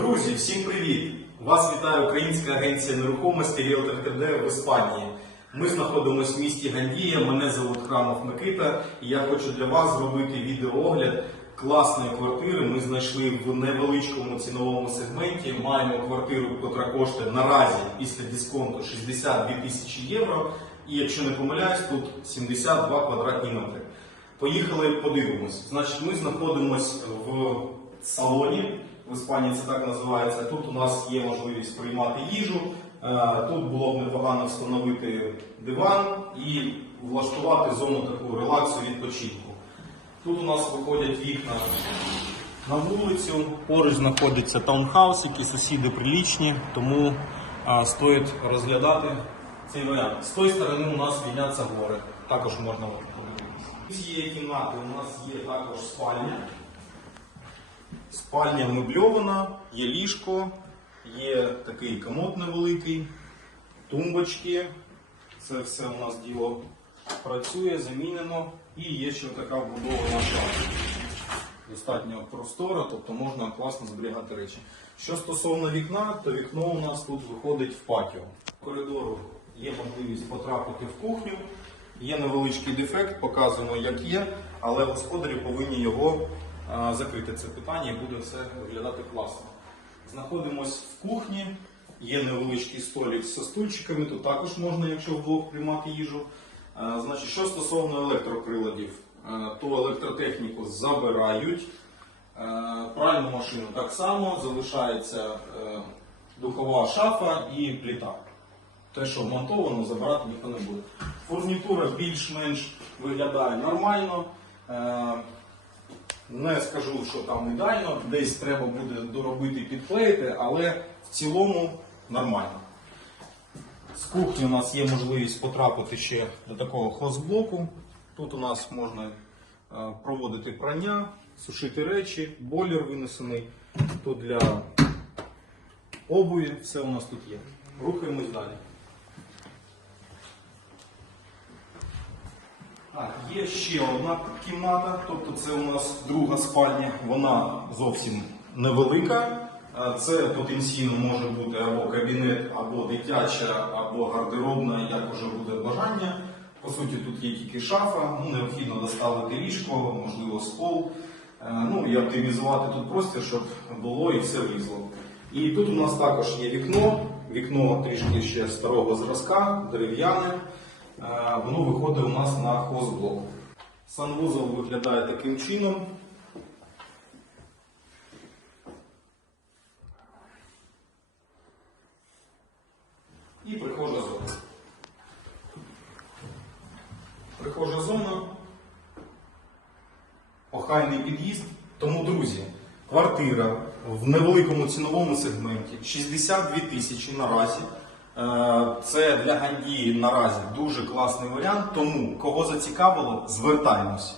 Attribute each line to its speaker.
Speaker 1: Друзі, всім привіт! Вас вітає Українська агенція нерухомості Realtor ТД в Іспанії. Ми знаходимося в місті Гандія. Мене звуть Храмов Микита, і я хочу для вас зробити відеоогляд класної квартири. Ми знайшли в невеличкому ціновому сегменті. Маємо квартиру, яка коштує наразі після дисконту 62 тисячі євро. І якщо не помиляюсь, тут 72 квадратні метри. Поїхали, подивимось. Значить, ми знаходимося в салоні. В Іспанії це так називається. Тут у нас є можливість приймати їжу. Е, Тут було б непогано встановити диван і влаштувати зону таку релаксу відпочинку. Тут у нас виходять вікна на вулицю. Поруч знаходиться таунхаус, які сусіди прилічні, тому а, стоїть розглядати цей варіант. З тої сторони у нас відняться гори. Також можна подивитися. З цієї кімнати у нас є також спальня. Спальня мебльована, є ліжко, є такий комод невеликий, тумбочки. Це все у нас діло працює, замінено. І є ще така вбудована шафа. Достатньо простора, тобто можна класно зберігати речі. Що стосовно вікна, то вікно у нас тут виходить в патіо. Коридору є можливість потрапити в кухню. Є невеличкий дефект, показуємо, як є, але господарі повинні його закрити це питання і буде все виглядати класно. Знаходимось в кухні, є невеличкий столик з стульчиками, тут також можна, якщо вдвох приймати їжу. Значить, що стосовно електроприладів, то електротехніку забирають. Е, Пральну машину так само залишається е, духова шафа і плита. Те, що вмонтовано, забирати ніхто не буде. Фурнітура більш-менш виглядає нормально. Не скажу, що там ідеально, десь треба буде доробити і підклеїти, але в цілому нормально. З кухні у нас є можливість потрапити ще до такого хозблоку. Тут у нас можна е, проводити прання, сушити речі, бойлер винесений. Тут для обуві все у нас тут є. Рухаємось далі. Так, є ще одна кімната, тобто це у нас друга спальня, вона зовсім невелика. Це потенційно може бути або кабінет, або дитяча, або гардеробна, як уже буде бажання. По суті, тут є тільки шафа, ну, необхідно доставити ліжко, можливо, стол. Ну і оптимізувати тут простір, щоб було і все влізло. І тут у нас також є вікно, вікно трішки ще старого зразка, дерев'яне. Е, Воно виходить у нас на хозблок. Санвузол виглядає таким чином. І прихожа зона. Прихожа зона, охайний під'їзд. Тому, друзі, квартира в невеликому ціновому сегменті 62 тисячі наразі. Е, Це для Гандії наразі дуже класний варіант. Тому кого зацікавило, звертаємось.